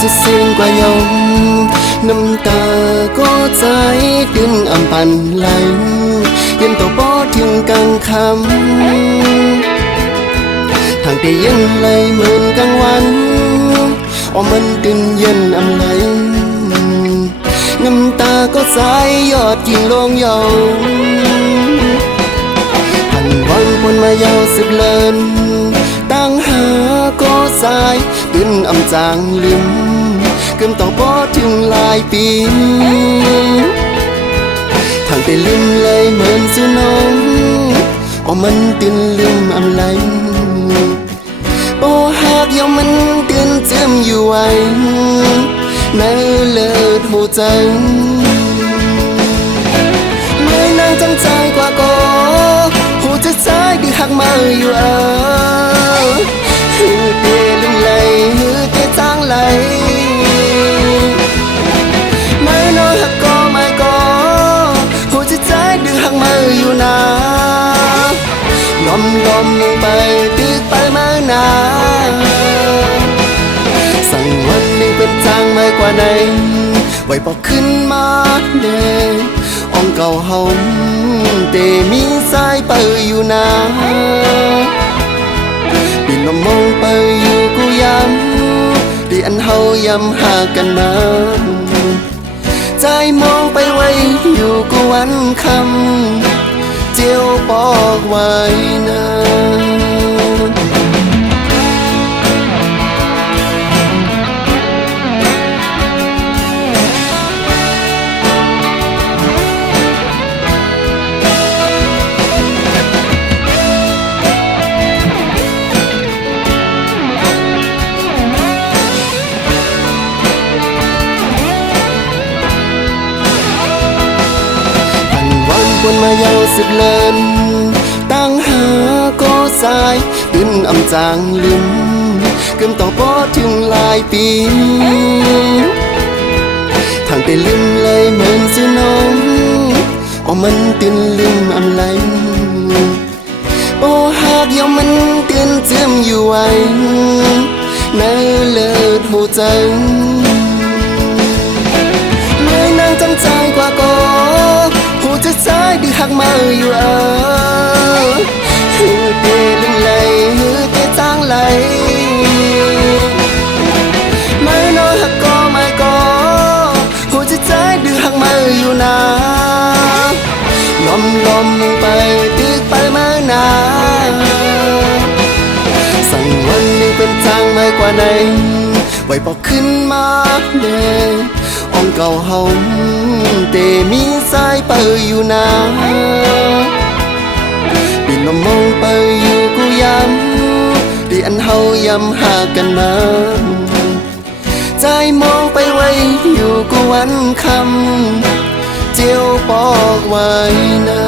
สุดซึ้งกว่าย้อมน้ำตาก็ใจดึงอำพันไหลยังต่อปอถึงกลางคำทางแต่ยังไหลเหมือนกลางวันมันตื่นเย็นอำไหลน้ำตาก็สายยอดกิ่งลงเยาหันวันคนมายาวสึกเลินตั้งหาก็สายตื่นอำจางลืมเกิมต่อปอถึงหลายปีทางแต่ลืมเลยเหมือนสุน้องมันตื่นลืมอำไหลโอ้หากยามมันเตือนเจิมอยู่ไว้ในเลิศหัวใจไม่นางจังใจกว่าก็หัวใจสายดีหักมาอยู่ฮือเตลึงไหลฮือเตจางไหลไม่น้อยหักก็ไม่ก็หัวใจสายดีหักมาอยู่นาลมลงไปตึกไปมานาสั่งวันหนึ่งเป็นทางไม่กว่าไหนไว้พอขึ้นมาเด้อ่องเก่าเฮาเตมีสายเปิดอยู่นาปีนมองเปิดอยู่กูย้ำที่อันเฮาย้ำหากันมาใจมองไปไว้อยู่กูวันคำเจียวบอกไว้นะคนมายาวสึกเลินตั้งหาก็สายดึงอำจางลืมเกิมต่อปอถึงหลายปีทางแต่ลืมเลยเหมือนสุน้องมันตื่นลืมอำไหลโอ้หากยามมันเตือนเจิมอยู่ไว้ในเลิศหัวใจไม่นางจำใจกว่าก็หัวใจสายดีหักมาอยู่ฮือเตลึงไหลฮือเตจางไหลไม่น้อยหักก็ไม่ก็หัวใจสายดีหักมาอยู่นาลมลงไปตึกไปมานาสั่งวันหนึ่งเป็นทางไม่กว่าไหนไว้พอขึ้นมาเด้อ่องเก่าเฮาเตมีสายเปิดอยู่นาปีนมองเปิดอยู่กูย้ำที่อันเฮาย้ำหากันมาใจมองไปไว้อยู่กูวันคำเจียวบอกไว้นะ